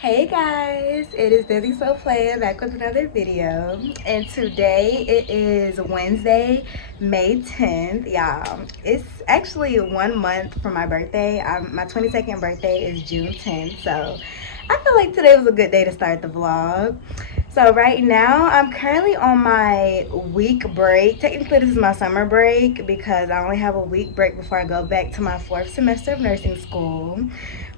Hey guys, it is Desi So Playa back with another video, and today it is Wednesday, May 10th. Y'all, it's actually 1 month from my birthday. My 22nd birthday is June 10th, so I feel like today was a good day to start the vlog. So right now I'm currently on my week break. Technically this is my summer break because I only have a week break before I go back to my 4th semester of nursing school,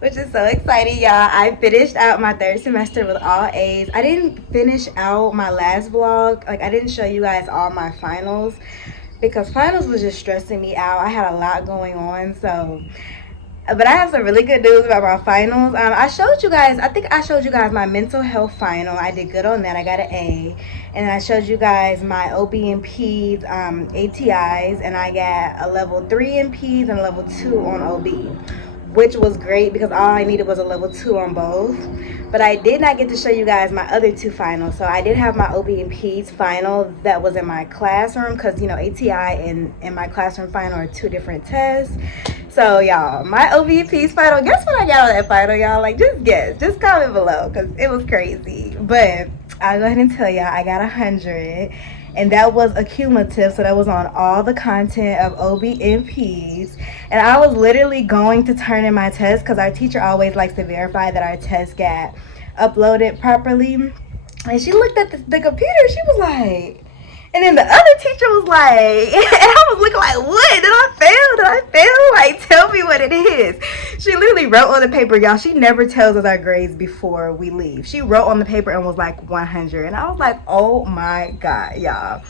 which is so exciting, y'all. I finished out my 3rd semester with all A's. I didn't finish out my last vlog. Like, I didn't show you guys all my finals because finals was just stressing me out. I had a lot going on, so. But I have some really good news about my finals. I showed you guys, I think I showed you guys my mental health final. I did good on that. I got an A. And then I showed you guys my OB and Peds ATIs, and I got a level 3 in Peds and a level 2 on OB, which was great because all I needed was a level 2 on both. But I did not get to show you guys my other 2 finals. So I did have my OB and Peds final that was in my classroom because, you know, ATI and my classroom final are 2 different tests. So, y'all, my OB and Peds final, guess what I got on that final, y'all? Like, just guess. Just comment below because it was crazy. But I'll go ahead and tell y'all I got 100. And that was accumulative, so that was on all the content of OB and Peds. And I was literally going to turn in my test because our teacher always likes to verify that our test got uploaded properly. And she looked at the computer, she was like, and then the other teacher was like, and I was looking like, what? Did I fail? Did I fail? Like, tell me what it is. She literally wrote on the paper, y'all. She never tells us our grades before we leave. She wrote on the paper and was like 100. And I was like, oh my God, y'all.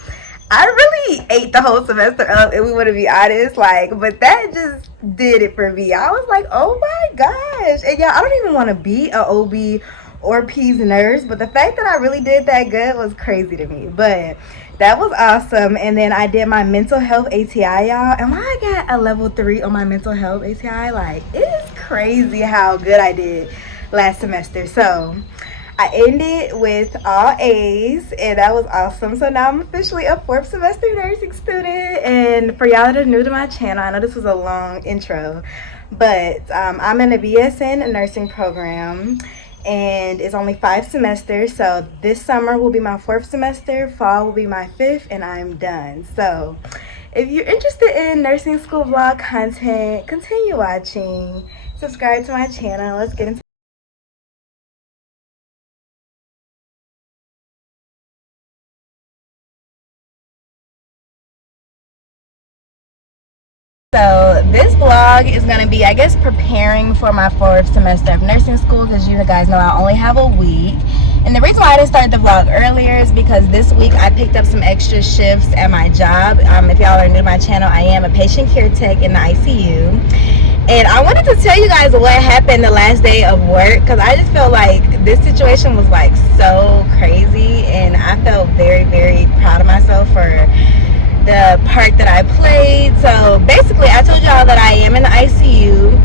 I really ate the whole semester up, and we want to be honest. Like, but that just did it for me. I was like, oh my gosh. And y'all, I don't even want to be an OB or Peds nurse, but the fact that I really did that good was crazy to me. But that was awesome. And then I did my mental health ATI, y'all, and I got a level 3 on my mental health ATI. Like, it is crazy how good I did last semester. So I ended with all A's, and that was awesome. So now I'm officially a 4th semester nursing student. And for y'all that are new to my channel, I know this was a long intro, but I'm in a BSN nursing program, and it's only 5 semesters. So this summer will be my 4th semester, fall will be my 5th, and I'm done. So if you're interested in nursing school vlog content, continue watching, subscribe to my channel. Let's get into it. So this vlog is going to be, I guess, preparing for my 4th semester of nursing school, because you guys know I only have a week. And the reason why I didn't start the vlog earlier is because this week I picked up some extra shifts at my job. If y'all are new to my channel, I am a patient care tech in the ICU. And I wanted to tell you guys what happened the last day of work, because I just felt like this situation was like so crazy, and I felt very, very proud of myself for the part that I played. So basically, I told y'all that I am in the ICU,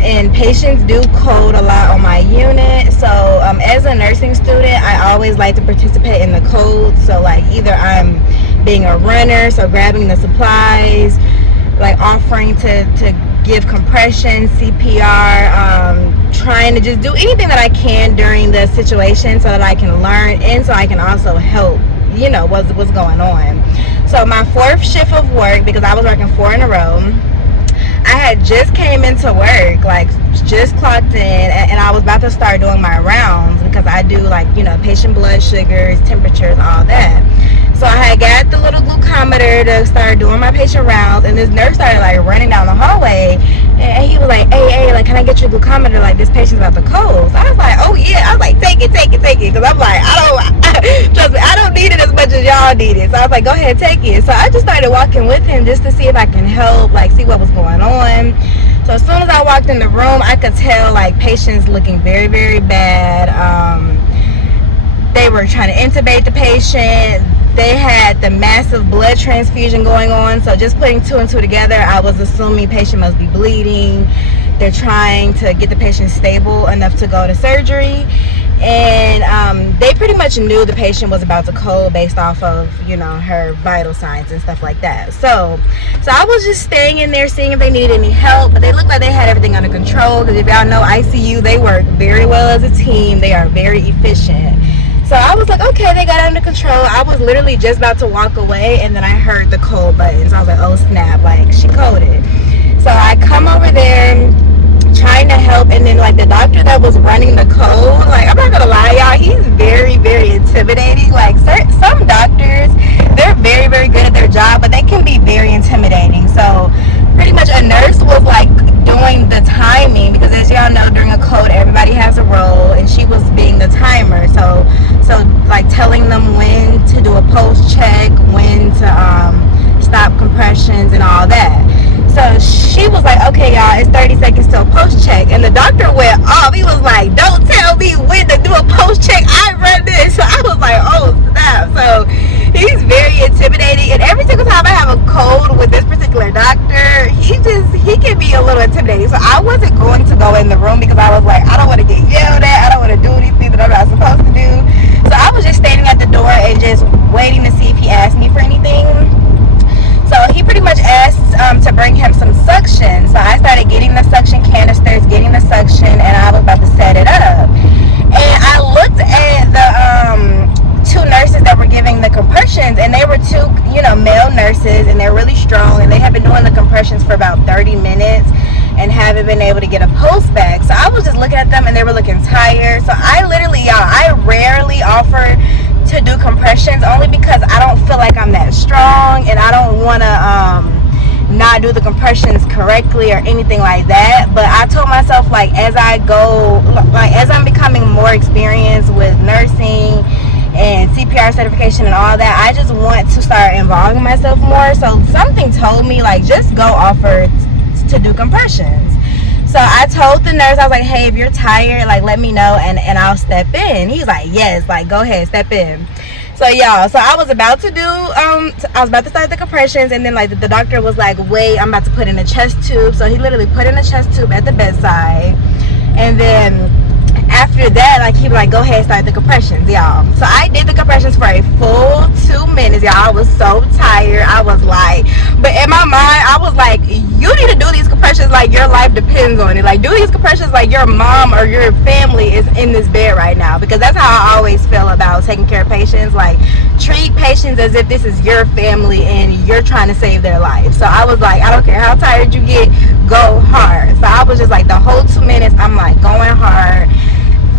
and patients do code a lot on my unit. So as a nursing student, I always like to participate in the code. So like, either I'm being a runner, so grabbing the supplies, like offering to give compression, CPR, trying to just do anything that I can during the situation so that I can learn, and so I can also help, you know, what's going on. So my 4th shift of work, because I was working 4 in a row, I had just came into work, like just clocked in, and I was about to start doing my rounds because I do, like, you know, patient blood sugars, temperatures, all that. So I had got the little glucometer to start doing my patient rounds, and this nurse started like running down the hallway, and he was like, hey, like, can I get your glucometer? Like, this patient's about to code. So I was like, oh yeah. I was like, take it, because I'm like, trust me, I don't need it as much as y'all need it. So I was like, go ahead, take it. So I just started walking with him just to see if I can help, like, see what was going on. So as soon as I walked in the room, I could tell, like, patients looking very, very bad. They were trying to intubate the patient. They had the massive blood transfusion going on. So just putting 2 and 2 together, I was assuming patient must be bleeding. They're trying to get the patient stable enough to go to surgery. And they pretty much knew the patient was about to code based off of, you know, her vital signs and stuff like that. So I was just staying in there, seeing if they needed any help, but they looked like they had everything under control, because if y'all know ICU, they work very well as a team. They are very efficient. So I was like, okay, they got it under control. I was literally just about to walk away, and then I heard the code button. So I was like, oh snap, like she coded. So I come over there trying to help, and then like the doctor that was running the code, like I'm not gonna lie y'all, he's very, very intimidating. Like some doctors, they're very, very good at their job, but they can be very intimidating. So pretty much a nurse was like doing the timing, because as y'all know, during a code everybody has a role, and she was being the timer. So like telling them when to do a post check, when to stop compressions and all that. So she was like, okay y'all, it's 30 seconds to a post check, and the doctor went off. He was like, don't tell me when to do a post check, I run this. So I was like, oh snap. So he's very intimidating, and every single time I have a code with this particular doctor, he can be a little intimidating. So I wasn't going to go in the room, because I was like, I don't want to get yelled at, I don't want to do anything that I'm not supposed to do. So I was just standing at the door and just waiting to see if he asked me for anything. So he pretty much asked to bring him some suction. So I started getting the suction canisters, getting the suction, and I was about to set it up. And I looked at the two nurses that were giving the compressions, and they were two, you know, male nurses, and they're really strong, and they have been doing the compressions for about 30 minutes and haven't been able to get a pulse back. So I was just looking at them, and they were looking tired. So I literally, y'all, I rarely offer to do compressions, only because I don't feel like I'm that strong, and I don't want to not do the compressions correctly or anything like that. But I told myself, like, as I go, like as I'm becoming more experienced with nursing and CPR certification and all that, I just want to start involving myself more. So something told me, like, just go offer to do compressions. So I told the nurse, I was like, hey, if you're tired, like, let me know, and I'll step in. He's like, yes, like, go ahead, step in. So y'all, so I was about to do, I was about to start the compressions, and then like the doctor was like, wait, I'm about to put in a chest tube. So he literally put in a chest tube at the bedside, and then after that, like, he was like, go ahead, start the compressions, y'all. So I did the compressions for a full 2 minutes, y'all. I was so tired. I was like, but in my mind, I was like, you need to do these compressions like your life depends on it. Like, do these compressions like your mom or your family is in this bed right now, because that's how I always feel about taking care of patients. Like, treat patients as if this is your family and you're trying to save their life. So I was like, I don't care how tired you get, go hard. So I was just like, the whole 2 minutes, I'm like going hard.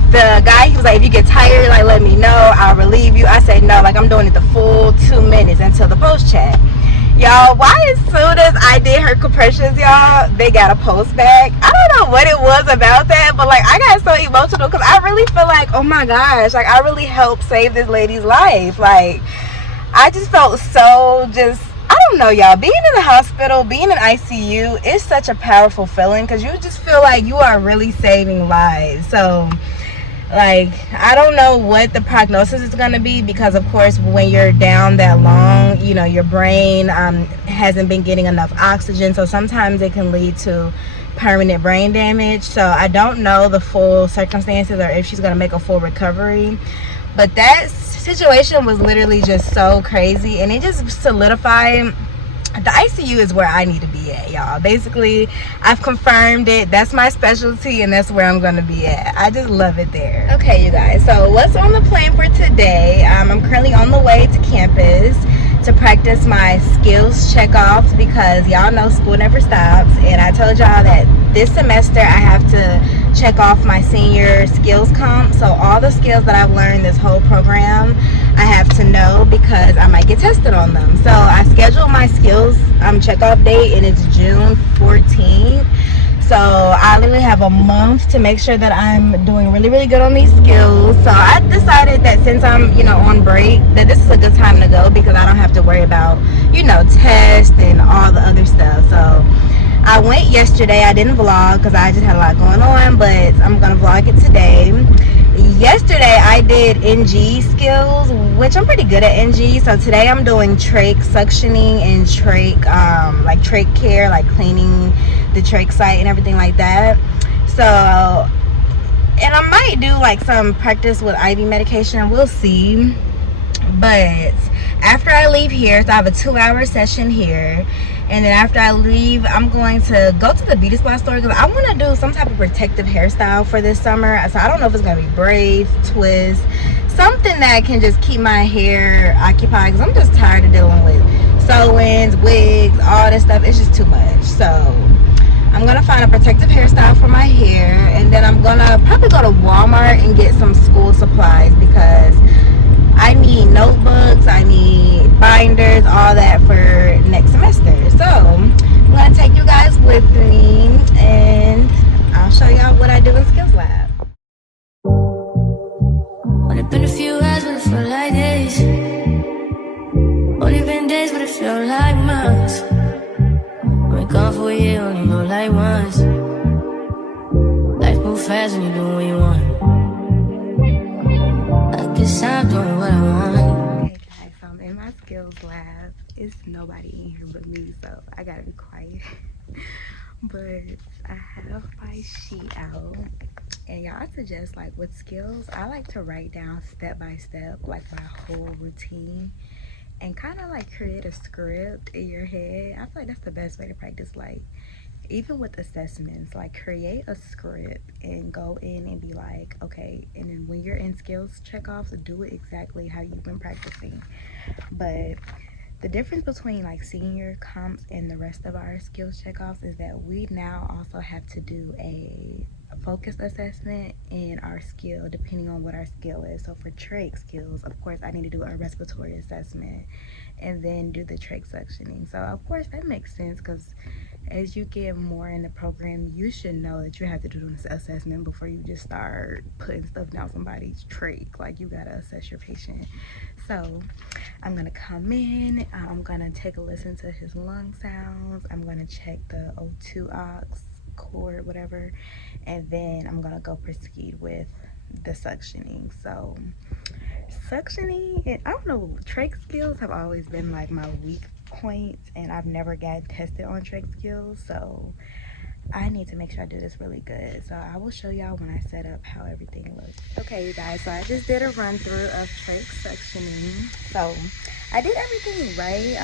The guy, he was like, if you get tired, like, let me know, I'll relieve you. I said no, like, I'm doing it the full 2 minutes until the post chat. Y'all, why as soon as I did her compressions, y'all, they got a post back. I don't know what it was about that, but like, I got so emotional, because I really feel like, oh my gosh, like, I really helped save this lady's life. Like, I just felt so just, I don't know, y'all, being in the hospital, being in ICU is such a powerful feeling, because you just feel like you are really saving lives. So like, I don't know what the prognosis is going to be, because of course when you're down that long, you know, your brain hasn't been getting enough oxygen, so sometimes it can lead to permanent brain damage. So I don't know the full circumstances or if she's going to make a full recovery, but that situation was literally just so crazy, and it just solidified the ICU is where I need to be at, y'all. Basically, I've confirmed it. That's my specialty, and that's where I'm going to be at. I just love it there. Okay, you guys. So what's on the plan for today? I'm currently on the way to campus to practice my skills checkoffs, because y'all know school never stops. And I told y'all that this semester I have to check off my senior skills comp. So all the skills that I've learned this whole program, I have to know, because I might get tested on them. So I scheduled my skills checkoff date, and it's June 14th. So I literally have a month to make sure that I'm doing really, really good on these skills. So I decided that since I'm, you know, on break, that this is a good time to go, because I don't have to worry about, you know, tests and all the other stuff. So I went yesterday. I didn't vlog because I just had a lot going on, but I'm gonna vlog it today. Yesterday I did NG skills, which I'm pretty good at NG. So today I'm doing trach suctioning and trach like trach care, like cleaning the trach site and everything like that. So And I might do like some practice with IV medication. We'll see. But after I leave here, so I have a 2-hour session here, and then after I leave, I'm going to go to the beauty supply store because I want to do some type of protective hairstyle for this summer. So I don't know if it's going to be braids, twists, something that can just keep my hair occupied, because I'm just tired of dealing with sew-ins, wigs, all this stuff. It's just too much. So I'm gonna find a protective hairstyle for my hair, and then I'm gonna probably go to Walmart and get some school supplies, because I need notebooks, I need binders, all that for next semester. So I'm gonna take you guys with me, and I'll show y'all what I do in Skills Lab. Only been a few hours, but it felt like days. Only been days, but it felt like months. Been gone for a year, only know like once. Life move fast when you do what you want. I guess I'm doing what I want. Okay guys, so I'm in my Skills Lab. It's nobody in here but me, so I gotta be quiet. But I have my sheet out, and y'all suggest, like with skills, I like to write down step by step like my whole routine, and kind of like create a script in your head. I feel like that's the best way to practice. Like even with assessments, like create a script and go in and be like, okay, and then when you're in skills checkoffs, do it exactly how you've been practicing. But the difference between like senior comps and the rest of our skills checkoffs is that we now also have to do a focused assessment in our skill, depending on what our skill is. So for trach skills, of course, I need to do a respiratory assessment and then do the trach suctioning. So of course that makes sense, because as you get more in the program, you should know that you have to do an assessment before you just start putting stuff down somebody's trach. Like you gotta assess your patient. So I'm gonna come in, I'm gonna take a listen to his lung sounds, I'm gonna check the O2 aux cord, whatever, and then I'm gonna go proceed with the suctioning. So suctioning, I don't know, trach skills have always been like my weak point, and I've never got tested on trach skills, so I need to make sure I do this really good. So I will show y'all when I set up how everything looks. Okay, you guys, so I just did a run through of trach suctioning. So I did everything right.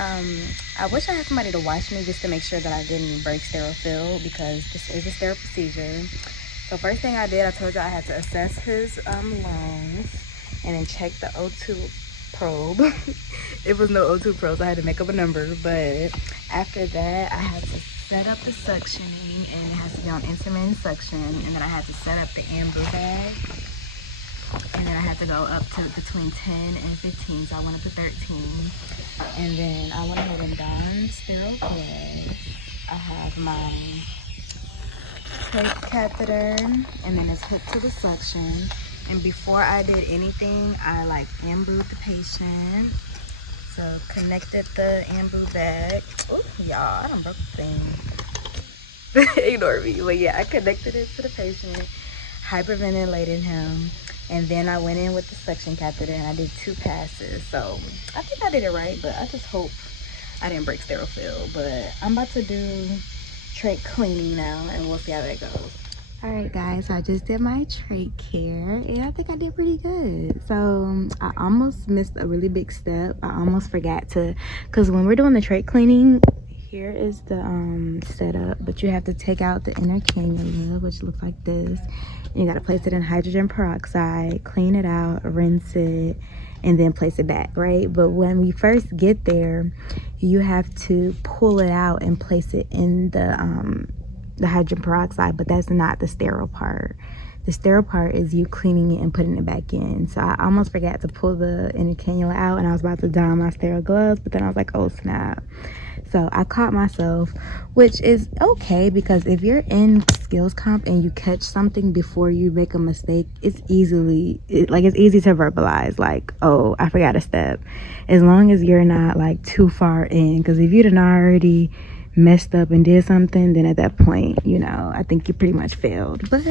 I wish I had somebody to watch me just to make sure that I didn't break sterile fill, because this is a sterile procedure. So first thing I did, I told you I had to assess his lungs and then check the O2 probe. It was no O2 probe, so I had to make up a number. But after that, I had to set up the suctioning, and it has to be on intermittent suction. And then I had to set up the amber bag, and then I had to go up to between 10 and 15, so I went up to 13. And then I went ahead and donned sterile gloves. I have my trach catheter, and then it's hooked to the suction. And before I did anything, I like ambooed the patient. So connected the amboo bag. Oh, y'all, I done broke the thing. Ignore me. But yeah, I connected it to the patient, hyperventilated him, and then I went in with the suction catheter and I did 2 passes. So I think I did it right, but I just hope I didn't break sterile fill. But I'm about to do trach cleaning now, and we'll see how that goes. All right guys, so I just did my trach care, and I think I did pretty good. So I almost missed a really big step. I almost forgot to, because when we're doing the trach cleaning, here is the setup, but you have to take out the inner cannula, which looks like this. You got to place it in hydrogen peroxide, clean it out, rinse it, and then place it back, right? But when we first get there, you have to pull it out and place it in the hydrogen peroxide, but that's not the sterile part. The sterile part is you cleaning it and putting it back in. So I almost forgot to pull the inner cannula out, and I was about to don my sterile gloves, but then I was like, oh snap. So I caught myself, which is okay, because if you're in skills comp and you catch something before you make a mistake, it's easy to verbalize, like, oh, I forgot a step, as long as you're not like too far in. Because if you'd already messed up and did something, then at that point, you know, I think you pretty much failed. But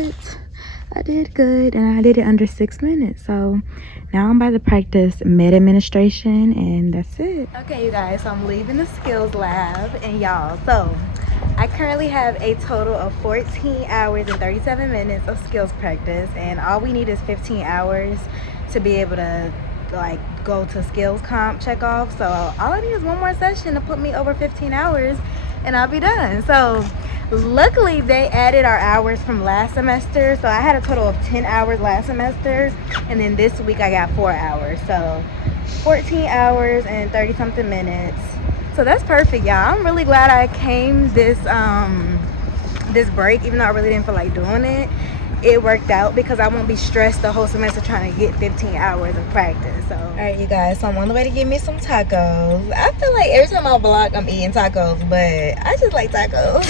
I did good, and I did it under 6 minutes. So now I'm about to practice med administration, and that's it. Okay, you guys, so I'm leaving the skills lab, and y'all, so I currently have a total of 14 hours and 37 minutes of skills practice, and all we need is 15 hours to be able to like go to skills comp check off. So all I need is one more session to put me over 15 hours and I'll be done. So luckily they added our hours from last semester, so I had a total of 10 hours last semester, and then this week I got 4 hours, so 14 hours and 30 something minutes. So that's perfect, y'all. I'm really glad I came this break, even though I really didn't feel like doing it. It worked out because I won't be stressed the whole semester trying to get 15 hours of practice. So all right, you guys, so I'm on the way to get me some tacos. I feel like every time I vlog I'm eating tacos, but I just like tacos.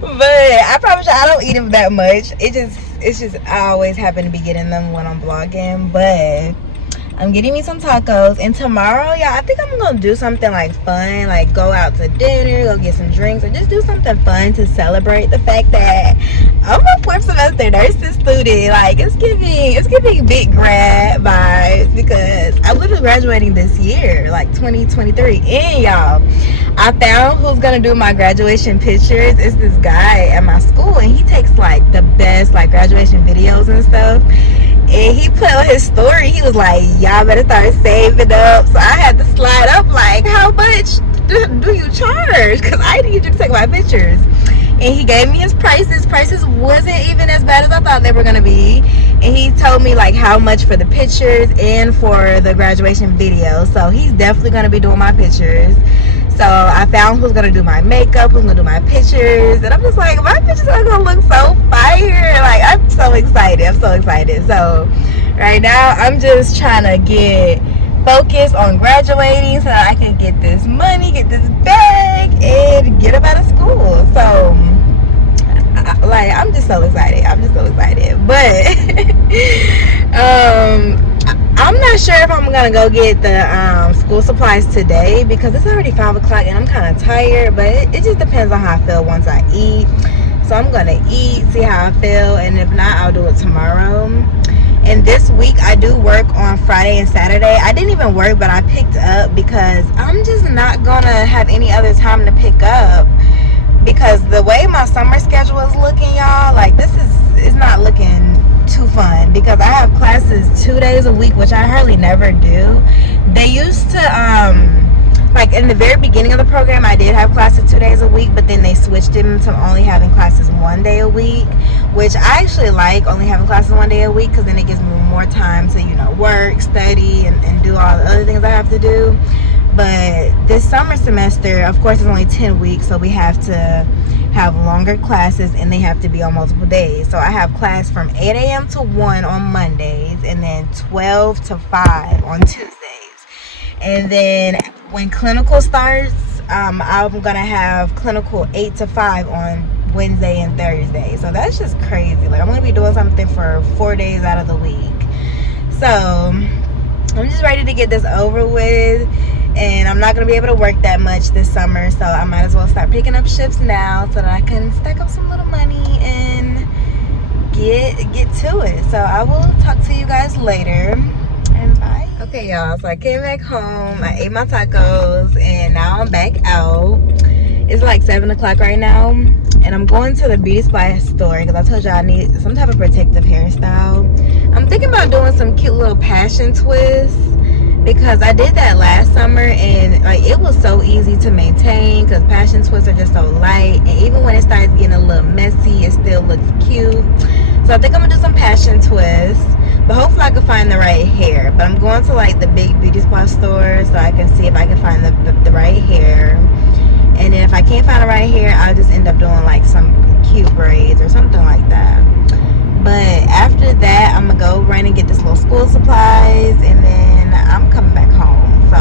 But I promise you I don't eat them that much. It's just I always happen to be getting them when I'm vlogging. But I'm getting me some tacos, and tomorrow, y'all, I think I'm gonna do something like fun, like go out to dinner, go get some drinks, or just do something fun to celebrate the fact that I'm a 4th semester nursing student. Like it's giving big grad vibes because I'm literally graduating this year, like 2023. And y'all, I found who's gonna do my graduation pictures. It's this guy at my school, and he takes like the best like graduation videos and stuff. And he put on his story, he was like, y'all better start saving up. So I had to slide up like, how much do you charge? Because I need you to take my pictures. And he gave me his prices. Prices wasn't even as bad as I thought they were going to be. And he told me like how much for the pictures and for the graduation video. So he's definitely going to be doing my pictures. So I found who's gonna do my makeup, who's gonna do my pictures, and I'm just like, my pictures are gonna look so fire. Like I'm so excited. So right now I'm just trying to get focused on graduating so that I can get this money, get this bag, and get up out of school. So I'm just so excited. But I'm not sure if I'm gonna go get the school supplies today because it's already 5 o'clock and I'm kind of tired, but it just depends on how I feel once I eat. So I'm gonna eat, see how I feel, and if not, I'll do it tomorrow. And this week I do work on Friday and Saturday. I didn't even work, but I picked up because I'm just not gonna have any other time to pick up, because the way my summer schedule is looking, y'all, like this is not looking too fun because I have classes 2 days a week, which I hardly never do. They used to like in the very beginning of the program I did have classes 2 days a week, but then they switched them to only having classes 1 day a week, which I actually like only having classes 1 day a week because then it gives me more time to, you know, work, study, and do all the other things I have to do. But this summer semester, of course, it's only 10 weeks, so we have to have longer classes and they have to be on multiple days. So I have class from 8 a.m. to 1 on Mondays, and then 12 to 5 on Tuesdays. And then when clinical starts, I'm gonna have clinical 8 to 5 on Wednesday and Thursday. So that's just crazy. Like I'm gonna be doing something for 4 days out of the week. So I'm just ready to get this over with, and I'm not gonna be able to work that much this summer, so I might as well start picking up shifts now so that I can stack up some little money and get to it. So I will talk to you guys later, and bye. Okay, y'all, so I came back home, I ate my tacos, and now I'm back out. It's like 7 o'clock right now, and I'm going to the beauty supply store because I told y'all I need some type of protective hairstyle. I'm thinking about doing some cute little passion twists because I did that last summer, and like it was so easy to maintain because passion twists are just so light, and even when it starts getting a little messy, it still looks cute. So I think I'm gonna do some passion twists, but hopefully I can find the right hair. But I'm going to like the big beauty supply store so I can see if I can find the right hair. And then if I can't find the right hair, I'll just end up doing like some cute braids or something like that. But after that, I'm gonna go run and get this little school supplies, and then I'm coming back home. So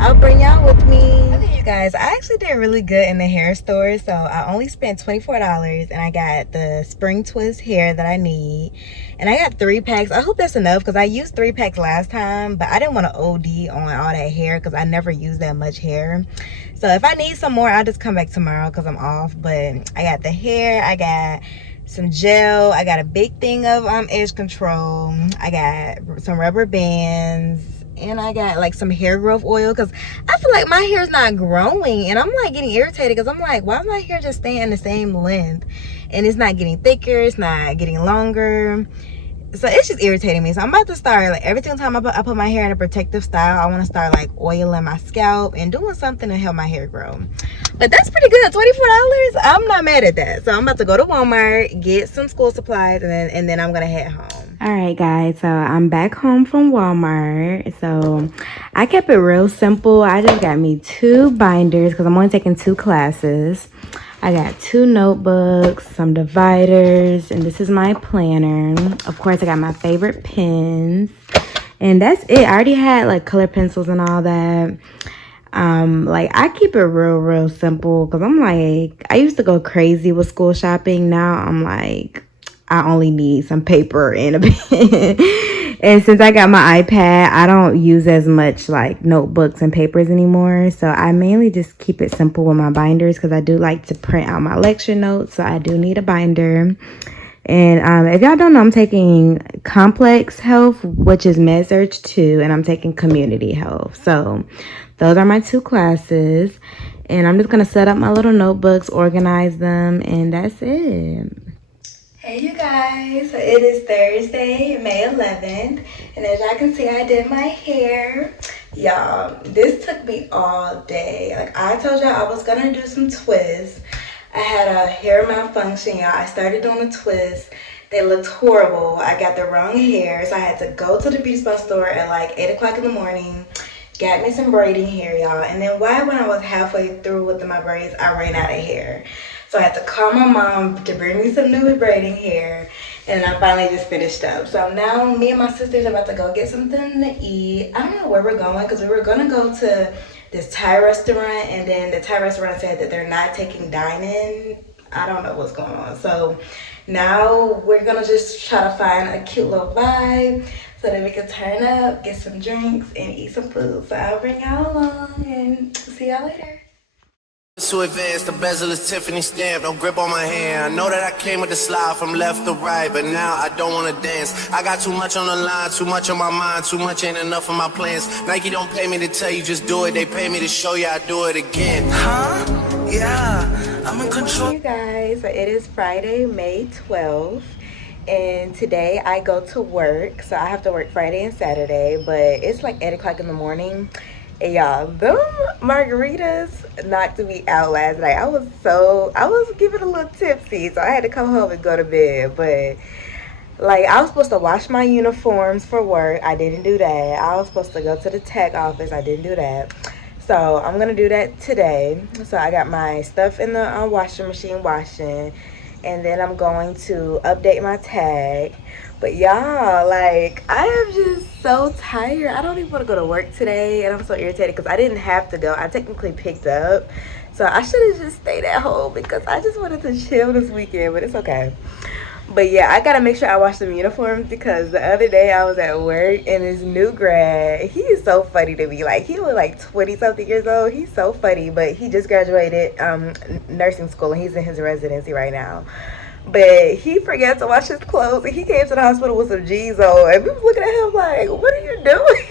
I'll bring y'all with me. Okay, you guys, I actually did really good in the hair store. So I only spent $24, and I got the spring twist hair that I need. And I got 3 packs. I hope that's enough because I used 3 packs last time, but I didn't want to OD on all that hair because I never use that much hair. So if I need some more, I'll just come back tomorrow because I'm off. But I got the hair, I got some gel, I got a big thing of edge control, I got some rubber bands, and I got like some hair growth oil because I feel like my hair is not growing, and I'm like getting irritated because I'm like, why is my hair just staying the same length and it's not getting thicker, it's not getting longer? So it's just irritating me. So I'm about to start, like, every single time I put my hair in a protective style, I want to start like oiling my scalp and doing something to help my hair grow. But that's pretty good. $24, I'm not mad at that. So I'm about to go to Walmart, get some school supplies, and then I'm gonna head home. All right, guys, so I'm back home from Walmart. So I kept it real simple. I just got me 2 binders because I'm only taking 2 classes. I got 2 notebooks, some dividers, and this is my planner. Of course, I got my favorite pens, and that's it. I already had like color pencils and all that. Like, I keep it real simple because I'm like, I used to go crazy with school shopping. Now I'm like, I only need some paper and a pen. And since I got my iPad, I don't use as much like notebooks and papers anymore. So I mainly just keep it simple with my binders because I do like to print out my lecture notes. So I do need a binder. And if y'all don't know, I'm taking complex health, which is med-surg 2, and I'm taking community health. So those are my 2 classes. And I'm just going to set up my little notebooks, organize them, and that's it. Hey you guys, so it is Thursday, May 11th, and as y'all can see, I did my hair. Y'all, this took me all day. Like I told y'all I was gonna do some twists. I had a hair malfunction, y'all. I started doing a twist. They looked horrible. I got the wrong hair, so I had to go to the beauty supply store at like 8 o'clock in the morning. Got me some braiding hair, y'all. And then when I was halfway through with my braids, I ran out of hair. So I had to call my mom to bring me some new braiding hair. And I finally just finished up. So now me and my sisters are about to go get something to eat. I don't know where we're going because we were going to go to this Thai restaurant. And then the Thai restaurant said that they're not taking dine-in. I don't know what's going on. So now we're going to just try to find a cute little vibe so that we can turn up, get some drinks, and eat some food. So I'll bring y'all along and see y'all later. So advanced, the bezel is Tiffany stamped, no grip on my hand. I know that I came with the slide from left to right, but now I don't wanna dance. I got too much on the line, too much on my mind, too much ain't enough of my plans. Nike don't pay me to tell you just do it, they pay me to show you I do it again. Huh? Yeah, I'm in control. Hey you guys, so it is Friday, May 12th. And today I go to work, so I have to work Friday and Saturday, but it's like 8 o'clock in the morning. And y'all, them margaritas knocked me out last night. I was getting a little tipsy, so I had to come home and go to bed. But like, I was supposed to wash my uniforms for work. I didn't do that. I was supposed to go to the tech office. I didn't do that. So I'm gonna do that today. So I got my stuff in the washing machine washing, and then I'm going to update my tag. But y'all, like, I am just so tired. I don't even want to go to work today, and I'm so irritated because I didn't have to go. I technically picked up, so I should have just stayed at home because I just wanted to chill this weekend, but it's okay. But yeah, I gotta make sure I wash them uniforms because the other day I was at work and this new grad, he is so funny to me. Like, he was like 20 something years old. He's so funny, but he just graduated nursing school and he's in his residency right now. But he forgot to wash his clothes and he came to the hospital with some G's on, and we was looking at him like, what are you doing?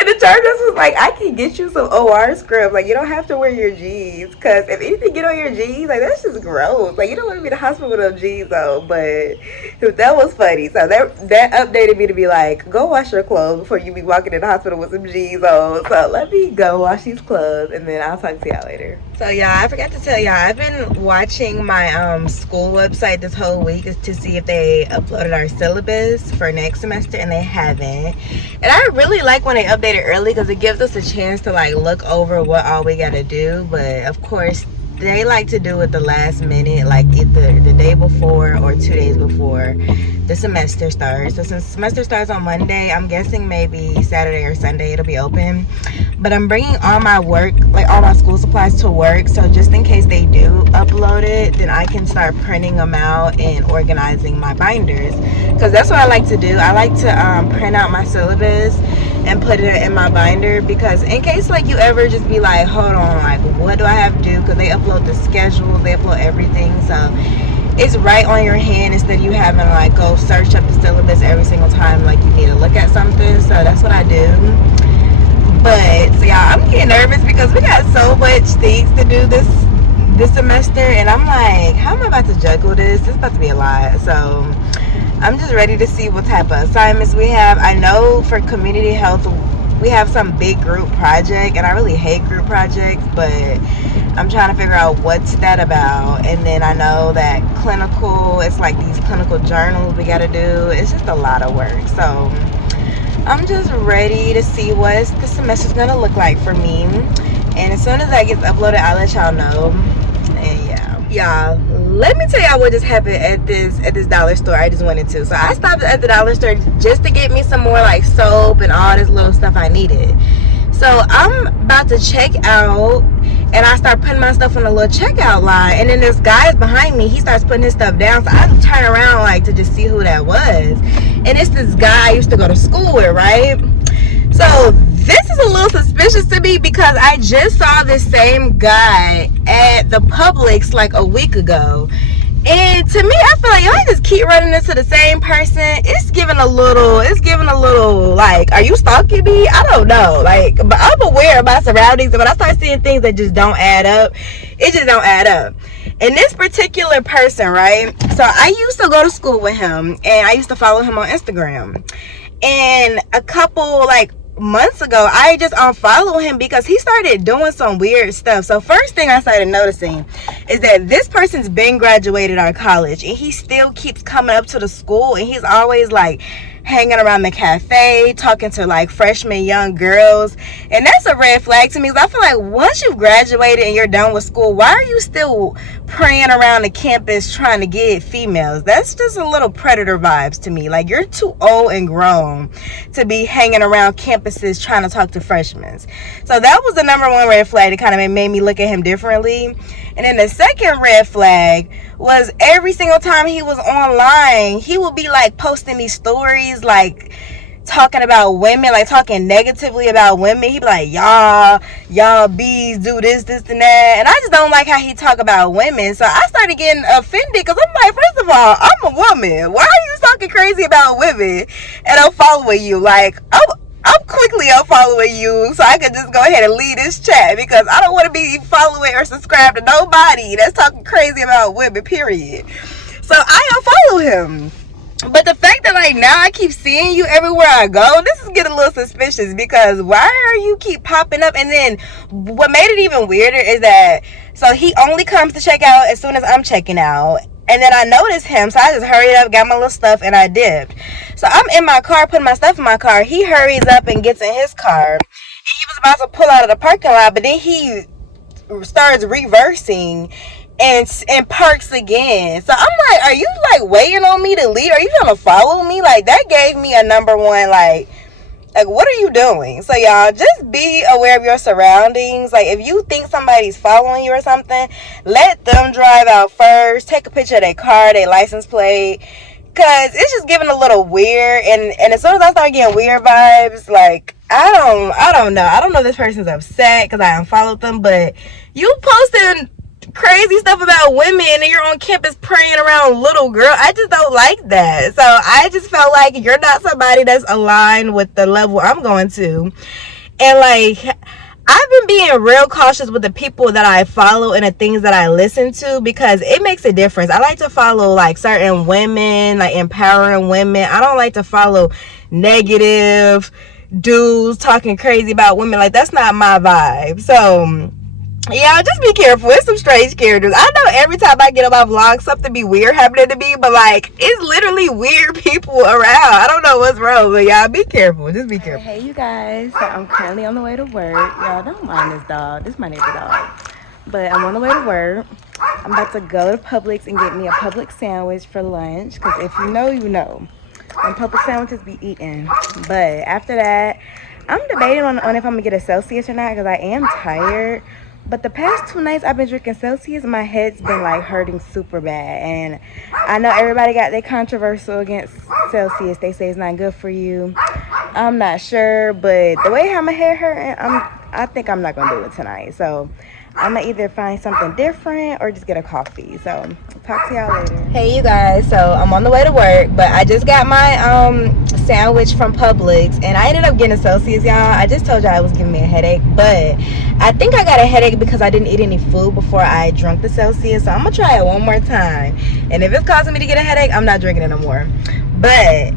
And the charge nurse was like, I can get you some OR scrubs. Like, you don't have to wear your G's. Because if anything get on your G's, like, that's just gross. Like, you don't want to be in the hospital with them G's on. But that was funny. So that updated me to be like, go wash your clothes before you be walking in the hospital with some G's on. So let me go wash these clothes, and then I'll talk to y'all later. So, y'all, I forgot to tell y'all, I've been watching my school website this whole week to see if they uploaded our syllabus for next semester, and they haven't. And I really like when they update it early because it gives us a chance to like look over what all we gotta do. But of course they like to do it the last minute, like either the day before or 2 days before the semester starts. So since semester starts on Monday, I'm guessing maybe Saturday or Sunday it'll be open. But I'm bringing all my work, like all my school supplies to work, so just in case they do upload it, then I can start printing them out and organizing my binders, because that's what I like to do. I like to print out my syllabus and put it in my binder, because in case like you ever just be like, hold on, like what do I have to do, because they upload the schedules, they upload everything. So it's right on your hand instead of you having to like go search up the syllabus every single time like you need to look at something. So that's what I do. But so yeah, I'm getting nervous because we got so much things to do this semester, and I'm like, how am I about to juggle this? It's about to be a lot. So I'm just ready to see what type of assignments we have. I know for community health we have some big group project, and I really hate group projects, but I'm trying to figure out what's that about. And then I know that clinical, it's like these clinical journals we got to do. It's just a lot of work. So I'm just ready to see what the semester's gonna look like for me. And as soon as that gets uploaded, I'll let y'all know. And yeah, y'all, let me tell y'all what just happened at this dollar store I just went into. So I stopped at the dollar store just to get me some more like soap and all this little stuff I needed. So I'm about to check out, and I start putting my stuff on a little checkout line, and then this guy is behind me. He starts putting his stuff down, so I turn around like to just see who that was. And it's this guy I used to go to school with, right? So this is a little suspicious to me because I just saw this same guy at the Publix like a week ago. And to me, I feel like y'all just keep running into the same person. It's giving a little like, are you stalking me? I don't know. Like, but I'm aware of my surroundings, and when I start seeing things that just don't add up, it just don't add up. And this particular person, right? So I used to go to school with him, and I used to follow him on Instagram. And a couple like months ago, I just unfollowed him because he started doing some weird stuff. So first thing I started noticing is that this person's been graduated our college, and he still keeps coming up to the school, and he's always like hanging around the cafe, talking to like freshman young girls. And that's a red flag to me, because I feel like once you've graduated and you're done with school, why are you still praying around the campus trying to get females? That's just a little predator vibes to me. Like, you're too old and grown to be hanging around campuses trying to talk to freshmen. So that was the number one red flag that kind of made me look at him differently. And then the second red flag was every single time he was online, he would be like posting these stories, like talking about women, like talking negatively about women. He'd be like, y'all bees do this and that. And I just don't like how he talk about women. So I started getting offended, because I'm like, first of all, I'm a woman. Why are you talking crazy about women? And I'm following you. Like, I'm quickly unfollowing you so I can just go ahead and leave this chat, because I don't want to be following or subscribed to nobody that's talking crazy about women, period. So I unfollow him. But the fact that like now I keep seeing you everywhere I go, this is getting a little suspicious, because why are you keep popping up? And then what made it even weirder is that, so he only comes to check out as soon as I'm checking out. And then I noticed him, so I just hurried up, got my little stuff, and I dipped. So I'm in my car, putting my stuff in my car. He hurries up and gets in his car. And he was about to pull out of the parking lot, but then he starts reversing and parks again. So I'm like, are you like waiting on me to leave? Are you trying to follow me? Like, that gave me a number one, like what are you doing? So y'all, just be aware of your surroundings. Like, if you think somebody's following you or something, let them drive out first. Take a picture of their car, their license plate, because it's just getting a little weird. And as soon as I start getting weird vibes, like, I don't know. I don't know if this person's upset because I unfollowed them, but you posting crazy stuff about women and you're on campus praying around little girl. I just don't like that. So I just felt like you're not somebody that's aligned with the level I'm going to. And like, I've been being real cautious with the people that I follow and the things that I listen to, because it makes a difference. I like to follow like certain women, like empowering women. I don't like to follow negative dudes talking crazy about women. Like, that's not my vibe. So yeah, just be careful. It's some strange characters. I know every time I get on my vlog, something be weird happening to me, but like, it's literally weird people around. I don't know what's wrong, but y'all be careful. Just be careful. Hey you guys, so I'm currently on the way to work. Y'all don't mind this dog. This is my neighbor dog. But I'm on the way to work. I'm about to go to Publix and get me a Publix sandwich for lunch, because if you know, you know. And Publix sandwiches be eaten. But after that, I'm debating on if I'm gonna get a Celsius or not, because I am tired. But the past 2 nights I've been drinking Celsius, my head's been like hurting super bad. And I know everybody got their controversial against Celsius. They say it's not good for you. I'm not sure, but the way how my head hurting, I think I'm not gonna do it tonight. So I'm gonna either find something different or just get a coffee. So talk to y'all later. Hey you guys, so I'm on the way to work, but I just got my sandwich from Publix, and I ended up getting Celsius, y'all. I just told y'all it was giving me a headache, but I think I got a headache because I didn't eat any food before I drank the Celsius, so I'm gonna try it one more time, and if it's causing me to get a headache, I'm not drinking it no more. But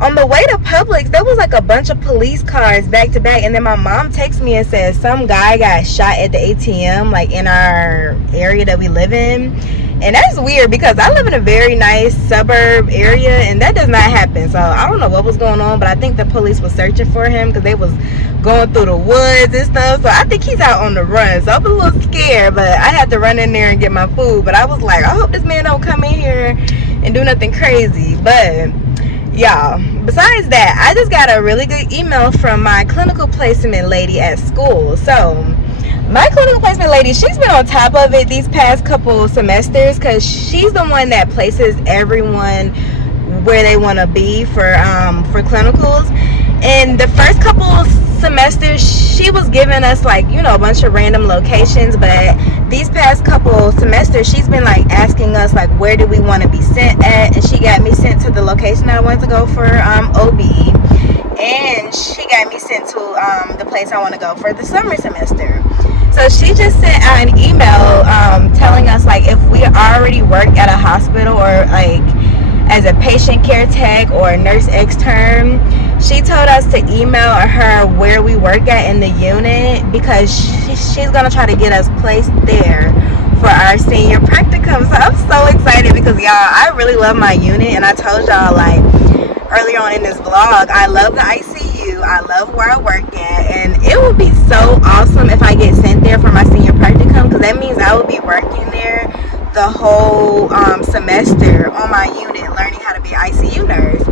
on the way to Publix, there was like a bunch of police cars back to back, and then my mom texts me and says some guy got shot at the ATM, like in our area that we live in. And that's weird because I live in a very nice suburb area, and that does not happen. So I don't know what was going on, but I think the police was searching for him because they was going through the woods and stuff. So I think he's out on the run. So I'm a little scared, but I had to run in there and get my food. But I was like, I hope this man don't come in here and do nothing crazy. But y'all, besides that, I just got a really good email from my clinical placement lady at school. So my clinical placement lady, she's been on top of it these past couple semesters because she's the one that places everyone where they want to be for clinicals. And the first couple semesters, she was giving us like, you know, a bunch of random locations, but these past couple semesters, she's been like asking us like, where do we want to be sent at? And she got me sent to the location I wanted to go for OB, and she got me sent to the place I want to go for the summer semester. So she just sent out an email telling us like if we already work at a hospital or like as a patient care tech or nurse extern. She told us to email her where we work at in the unit because she's gonna try to get us placed there for our senior practicum. So I'm so excited because y'all, I really love my unit, and I told y'all like earlier on in this vlog, I love the ICU, I love where I work at, and it would be so awesome if I get sent there for my senior practicum because that means I would be working there the whole semester on my unit, learning how to be an ICU nurse.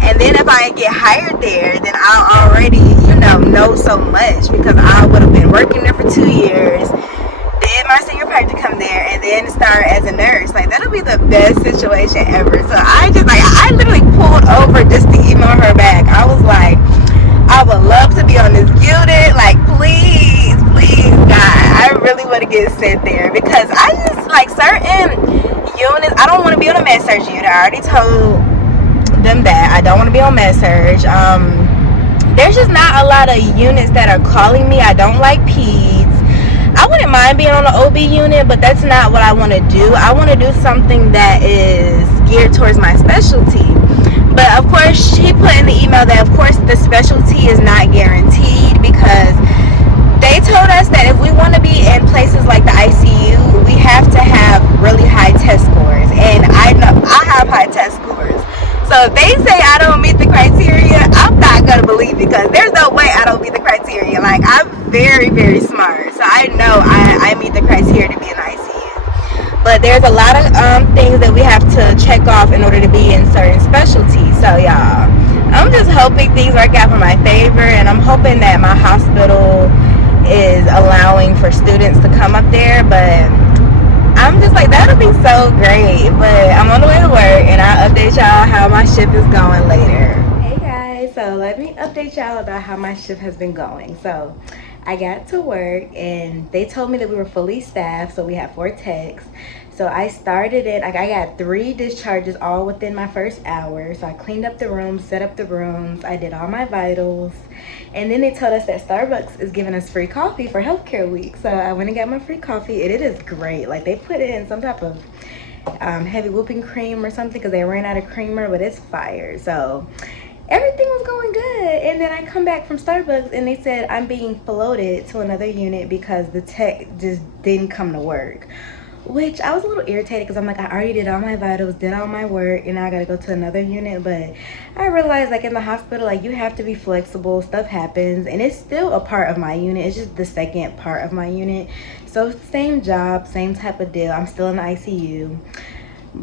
And then if I get hired there, then I'll already, you know so much because I would have been working there for 2 years, did my senior practicum there, and then start as a nurse. Like, that'll be the best situation ever. So I literally pulled over just to email her back. I was like, I would love to be on this unit. Like, please, God, I really want to get sent there because I just like certain units. I don't want to be on a med surg unit. I already told them that I don't want to be on med surg. There's just not a lot of units that are calling me. I don't like peds. I wouldn't mind being on an OB unit, but that's not what I want to do. I want to do something that is geared towards my specialty. But of course, she put in the email that of course the specialty is not guaranteed because they told us that if we want to be in places like the ICU, we have to have really high test scores. And I know I have high test scores. So if they say I don't meet the criteria, I'm not going to believe it because there's no way I don't meet the criteria. Like, I'm very, very smart. So I know I meet the criteria to be in the ICU. But there's a lot of things that we have to check off in order to be in certain specialties. So y'all, I'm just hoping things work out for my favor, and I'm hoping that my hospital is allowing for students to come up there. But I'm just like, that'll be so great. But I'm on the way to work, and I'll update y'all how my shift is going later. Hey guys, so let me update y'all about how my shift has been going. So I got to work and they told me that we were fully staffed, so we had 4 techs. So I started it, like I got 3 discharges all within my first hour. So I cleaned up the rooms, set up the rooms, I did all my vitals. And then they told us that Starbucks is giving us free coffee for healthcare week. So I went and got my free coffee, and it is great. Like, they put it in some type of heavy whipping cream or something because they ran out of creamer, but it's fire. So everything was going good. And then I come back from Starbucks and they said I'm being floated to another unit because the tech just didn't come to work, which I was a little irritated because I'm like, I already did all my vitals, did all my work, and now I gotta go to another unit. But I realized, like, in the hospital, like, you have to be flexible. Stuff happens, and it's still a part of my unit. It's just the second part of my unit. So same job, same type of deal. I'm still in the ICU.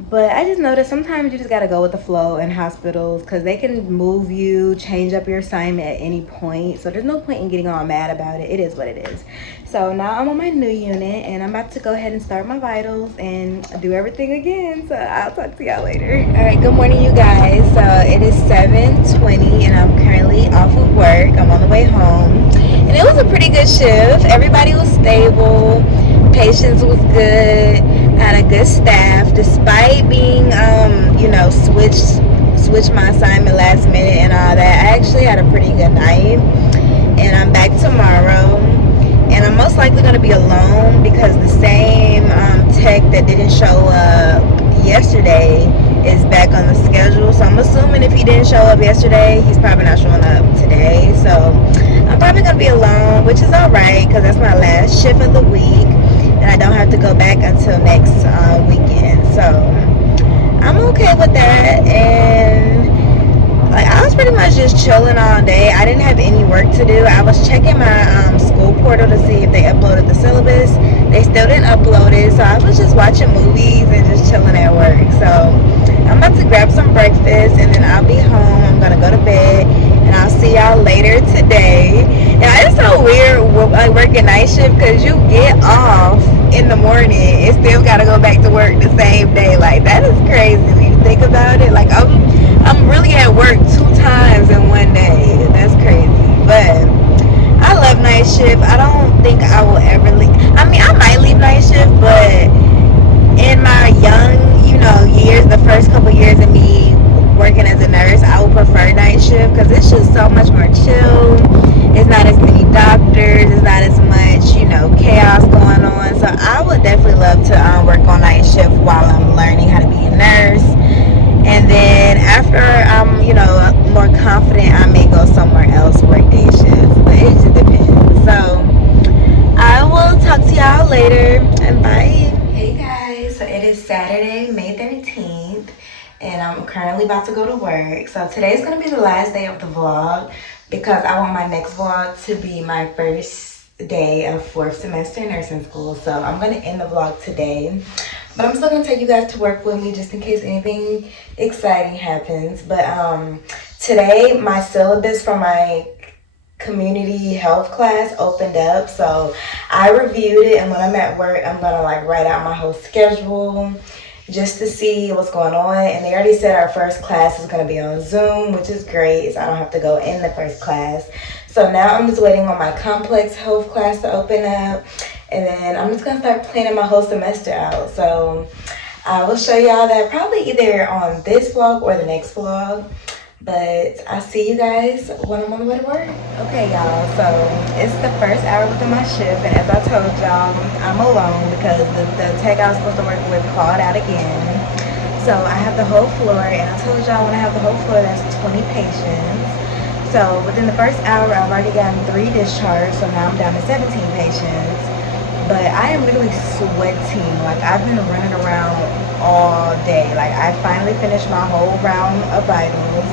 But I just noticed sometimes you just gotta go with the flow in hospitals because they can move you, change up your assignment at any point. So there's no point in getting all mad about it. It is what it is. So now I'm on my new unit and I'm about to go ahead and start my vitals and do everything again. So I'll talk to y'all later. All right, good morning, you guys. So it is 7:20 and I'm currently off of work. I'm on the way home. And it was a pretty good shift. Everybody was stable. Patience was good. Had a good staff, despite being, switched my assignment last minute and all that. I actually had a pretty good night, and I'm back tomorrow. And I'm most likely going to be alone because the same tech that didn't show up yesterday is back on the schedule. So I'm assuming if he didn't show up yesterday, he's probably not showing up today. So I'm probably going to be alone, which is alright because that's my last shift of the week. And I don't have to go back until next weekend. So I'm okay with that. And like, I was pretty much just chilling all day. I didn't have any work to do. I was checking my school portal to see if they uploaded the syllabus. They still didn't upload it, so I was just watching movies and just chilling at work. So I'm about to grab some breakfast and then I'll be home. I'm gonna go to bed and I'll see y'all later today. Now it's so weird like working night shift because you get off in the morning and still gotta go back to work the same day. Like, that is crazy when you think about it. Like, I'm really at work 2 times in one day. That's crazy. But I love night shift. I don't think I will ever leave. I mean, I might leave night shift, but in my young, years, the first couple years of me working as a nurse, I would prefer night shift because it's just so much more chill. It's not as many doctors. It's not as much, chaos going on. So I would definitely love to work on night shift while I'm learning how to be a nurse. And then after I'm, more confident, I may go somewhere else, work day shifts. But it just depends. So I will talk to y'all later, and bye. Hey guys, so it is Saturday, May 13th, and I'm currently about to go to work. So today's going to be the last day of the vlog because I want my next vlog to be my first day of 4th semester nursing school. So I'm going to end the vlog today. But I'm still going to take you guys to work with me just in case anything exciting happens. But today, my syllabus for my community health class opened up. So I reviewed it, and when I'm at work, I'm going to write out my whole schedule just to see what's going on. And they already said our first class is going to be on Zoom, which is great. So I don't have to go in the first class. So now I'm just waiting on my complex health class to open up. And then I'm just going to start planning my whole semester out. So I will show y'all that probably either on this vlog or the next vlog. But I'll see you guys when I'm on the way to work. Okay, y'all. So it's the first hour within my shift. And as I told y'all, I'm alone because the tech I was supposed to work with called out again. So I have the whole floor. And I told y'all when I have the whole floor, that's 20 patients. So within the first hour, I've already gotten 3 discharged. So now I'm down to 17 patients. But I am literally sweating. Like, I've been running around all day. Like, I finally finished my whole round of vitals.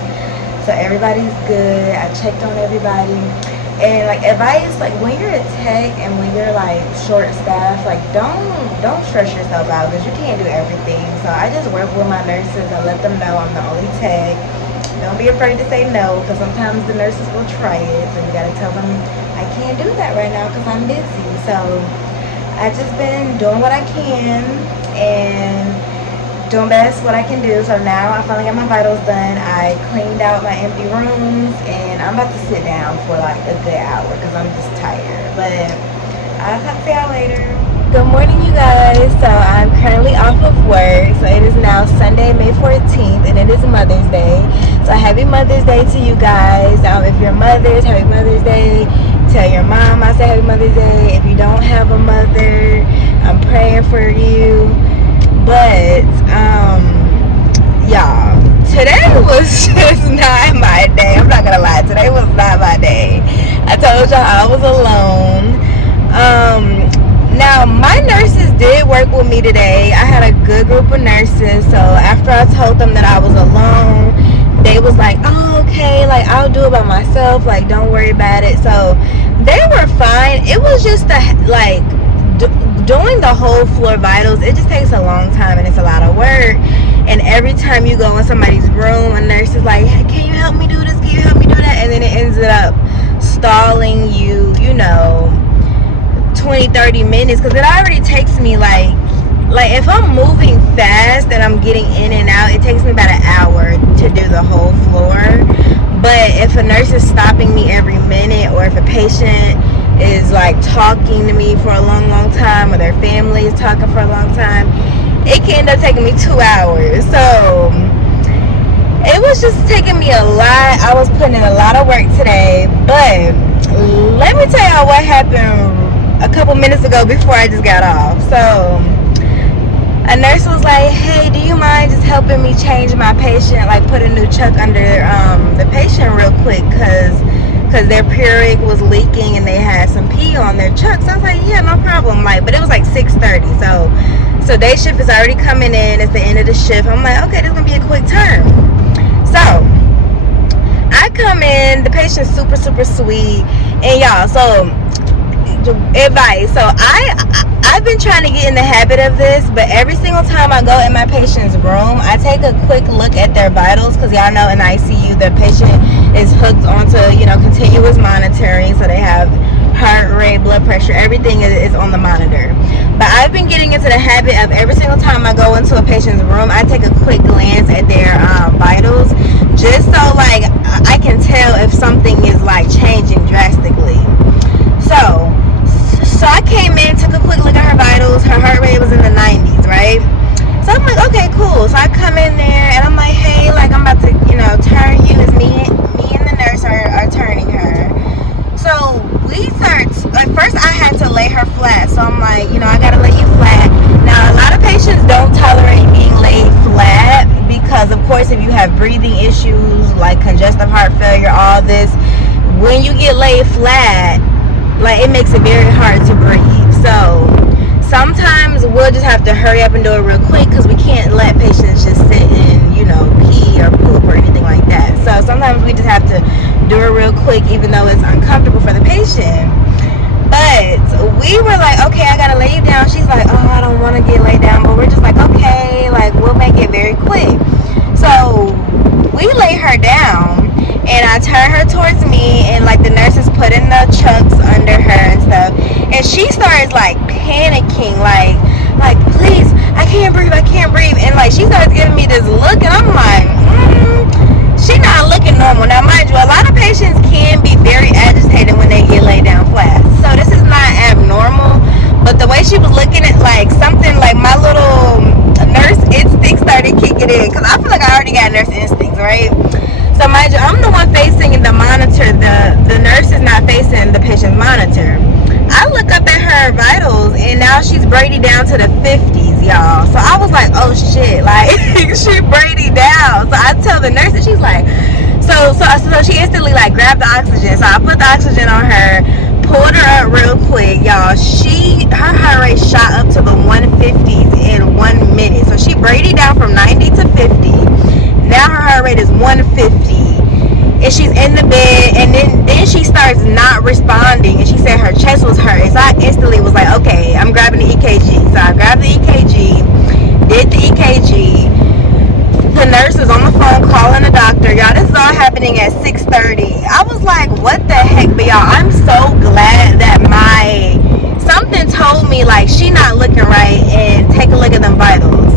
So everybody's good. I checked on everybody. And advice, when you're a tech and when you're short staffed, don't stress yourself out because you can't do everything. So I just work with my nurses and let them know I'm the only tech. Don't be afraid to say no because sometimes the nurses will try it. So you gotta tell them I can't do that right now because I'm busy. So I've just been doing what I can and doing best what I can do. So now I finally got my vitals done. I cleaned out my empty rooms and I'm about to sit down for a good hour because I'm just tired. But I'll talk to y'all later. Good morning, you guys. So I'm currently off of work. So it is now Sunday, May 14th, and it is Mother's Day. So happy Mother's Day to you guys. If you're mothers, happy Mother's Day. Tell your mom I say happy Mother's Day. If you don't have a mother, I'm praying for you. But y'all, today was just not my day. I'm not gonna lie, today was not my day. I told y'all I was alone. Now my nurses did work with me today. I had a good group of nurses. So after I told them that I was alone, they was like, oh, okay, I'll do it by myself, don't worry about it. So they were fine. It was just doing the whole floor vitals, it just takes a long time and it's a lot of work. And every time you go in somebody's room, a nurse is like, hey, can you help me do this, can you help me do that? And then it ends up stalling you, 20-30 minutes because it already takes me if I'm moving fast and I'm getting in and out, it takes me about an hour to do the whole floor. But if a nurse is stopping me every minute or if a patient is like talking to me for a long time, or their family is talking for a long time, it can end up taking me 2 hours. So it was just taking me a lot. I was putting in a lot of work today, but let me tell y'all what happened a couple minutes ago before I just got off. So a nurse was like, hey, do you mind just helping me change my patient, like put a new chuck under the patient real quick, because their Purell was leaking and they had some pee on their chuck. So I was like, yeah, no problem. Like, but it was like 6:30, so day shift is already coming in. It's the end of the shift. I'm like, okay, this is gonna be a quick turn. So I come in, the patient's super sweet, and y'all, so advice. So I've been trying to get in the habit of this, but every single time I go in my patient's room, I take a quick look at their vitals, because y'all know in ICU the patient is hooked onto, you know, continuous monitoring, so they have heart rate, blood pressure, everything is on the monitor. But I've been getting into the habit of every single time I go into a patient's room, I take a quick glance at their vitals, just so like I can tell if something is like changing drastically. So I came in, took a quick look at her vitals. Her heart rate was in the 90s, right? So I'm like, okay, cool. So I come in there and I'm like, hey, like I'm about to, you know, turn you. As me and the nurse are turning her. So we start, at first I had to lay her flat. So I'm like, you know, I gotta lay you flat. Now a lot of patients don't tolerate being laid flat, because of course if you have breathing issues like congestive heart failure, all this, when you get laid flat, like it makes it very hard to breathe. So sometimes we'll just have to hurry up and do it real quick, because we can't let patients just sit and, you know, pee or poop or anything like that. So sometimes we just have to do it real quick, even though it's uncomfortable for the patient. But we were like, okay, I gotta lay you down. She's like, oh, I don't want to get laid down. But we're just like, okay, like we'll make it very quick. So we lay her down, and I turn her towards me, and like the nurse is putting the chucks under her and stuff, and she starts like panicking, like please, I can't breathe, and like she starts giving me this look, and I'm like, she not looking normal. Now mind you, a lot of patients can be very agitated when they get laid down flat, so this is not abnormal, but the way she was looking at, like something, like my little nurse instinct started kicking in, because I feel like I already got nurse instincts, right? So mind you, I'm the one facing the monitor. The nurse is not facing the patient's monitor. I look up at her vitals, and now she's Brady down to the 50s, y'all. So I was like, oh shit, like she Brady down. So I tell the nurse, and she's like, so she instantly like grabbed the oxygen. So I put the oxygen on her, pulled her up real quick, y'all. Her heart rate shot up to the 150s in 1 minute. So she Brady down from 90 to 50. Now her heart rate is 150, and she's in the bed, and then she starts not responding, and she said her chest was hurting. So I instantly was like, okay, I'm grabbing the EKG. So I grabbed the EKG, did the EKG. The nurse is on the phone calling the doctor. Y'all, this is all happening at 6:30. I was like, what the heck? But y'all, I'm so glad that something told me like she not looking right, and take a look at them vitals,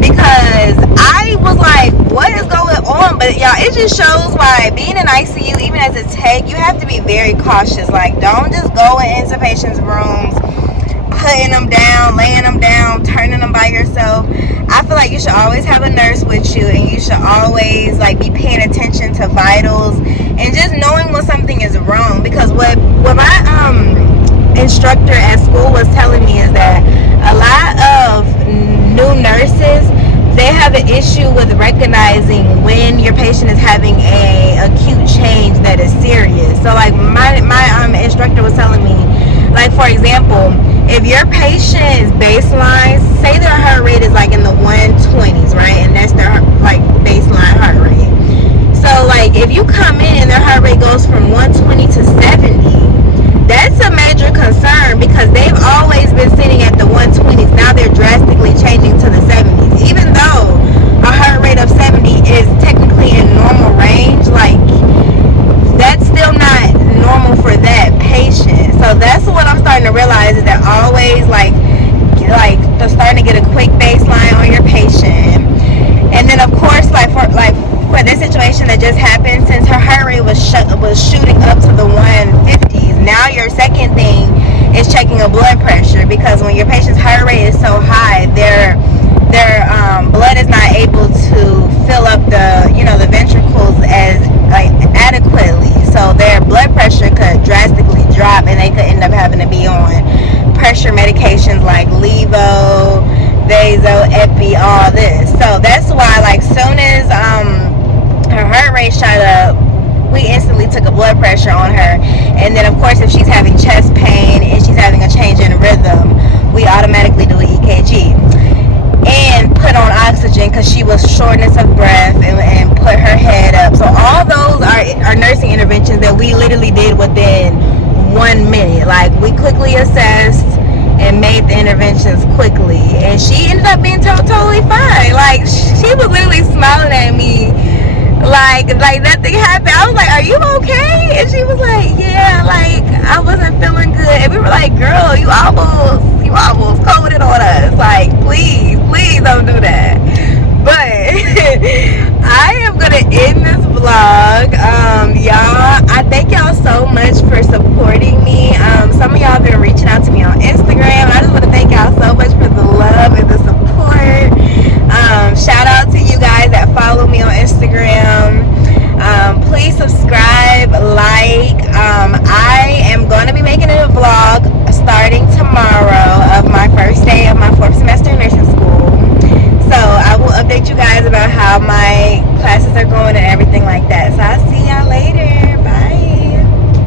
because I was like, what is going on? But y'all, it just shows why being in ICU, even as a tech, you have to be very cautious. Like, don't just go into patients' rooms, putting them down, laying them down, turning them by yourself. I feel like you should always have a nurse with you, and you should always like be paying attention to vitals and just knowing when something is wrong. Because what my instructor at school was telling me is that a lot of new nurses, they have an issue with recognizing when your patient is having a acute change that is serious. So like my instructor was telling me, like for example, if your patient's baseline, say their heart rate is like in the 120s, right, and that's their like baseline heart rate. So like if you come in and their heart rate goes from 120 to 70, that's a major concern, because they've always been sitting at the 120s. Now they're drastically changing to the 70s. Even though a heart rate of 70 is technically in normal range, like that's still not normal for that patient. So that's what I'm starting to realize, is that always like starting to get a quick baseline on your patient. And then of course, like for this situation that just happened, since her heart rate was was shooting up to the 150s. Now your second thing is checking a blood pressure, because when your patient's heart rate is so high, their blood is not able to fill up the ventricles as adequately, so their blood pressure could drastically drop, and they could end up having to be on pressure medications like levo, vaso, epi, all this. So that's why, like, soon as her heart rate shot up, we instantly took a blood pressure on her. And then of course, if she's having chest pain and she's having a change in rhythm, we automatically do an EKG and put on oxygen, because she was shortness of breath, and put her head up. So all those are nursing interventions that we literally did within 1 minute. Like, we quickly assessed and made the interventions quickly, and she ended up being totally fine. Like, she was literally smiling at me like nothing happened. I was like, "Are you okay?" And she was like, "Yeah, like, I wasn't feeling good." And we were like, "Girl, you almost coded on us. Like, please don't do that." But I am gonna end this vlog. Y'all, I thank y'all so much for supporting me. Some of y'all have been reaching out to me on Instagram. I just want to thank y'all so much for the love and the support. Shout out to you guys that follow me on Instagram.